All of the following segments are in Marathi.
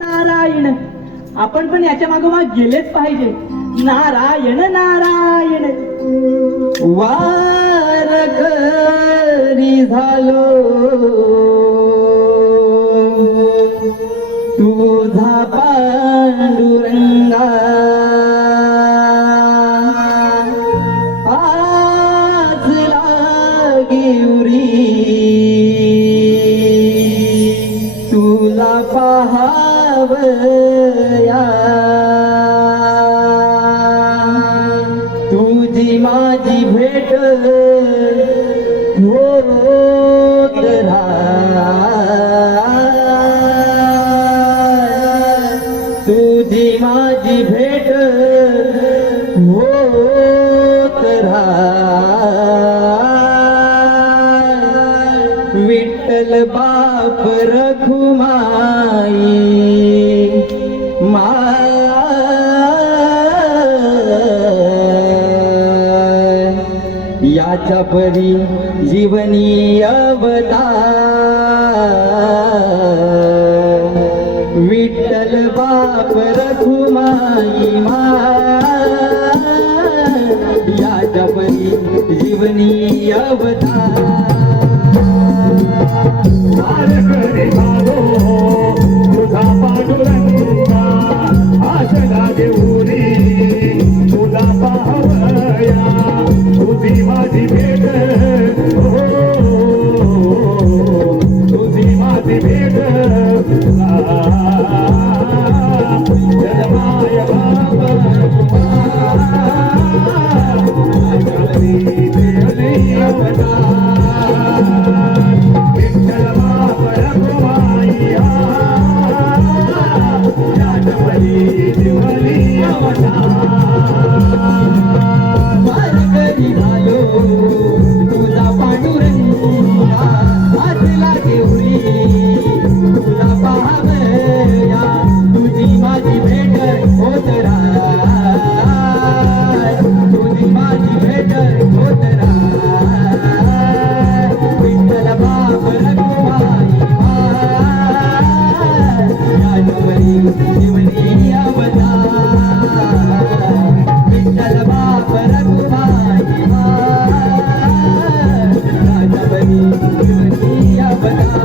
नारायण. आपण पण याच्या मागोमाग गेलेच पाहिजे. नारायण नारायण. वारकरी झालो तुझा पांडुरंगा, आज लागी उरी तुला पाहावया. तुझी माझी भेट होत तुझी माझी भेट होत विठ्ठल बाप रखुमाई याच्या परी जीवनी अवतार. विठ्ठल बाप रखुमाई याच्या परी जीवनी अवतार. वारकरी झालो तुझा पांडुरंगा, आज लागे उरी तुला पाहावया. तुझी माझी भेट हो, तुझी माझी भेट जन्माय बाबा वारकरी झालो तुझा पांडुरंगा, आज लागे उरी तुला पाहावया. तुझी माझी भेट होत तुझी माझी भेट होत विठ्ठल बाप रखुमाई याच्यावरी जीवनी अवतार. विठ्ठल बाप रखुमाई याच्यावरी जीवनी अवतार.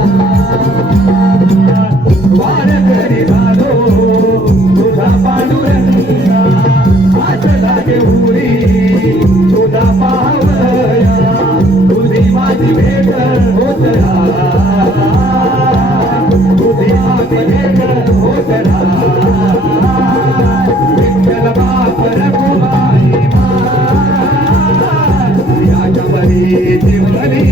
वारकरी झालो तुझा पांडुरंगा, आज लागे उरी तुला पाहावया. तुझी माझी भेट होत तुझी माझी भेट होत विठ्ठल बाप रखुमाई याच्या परी जीवनी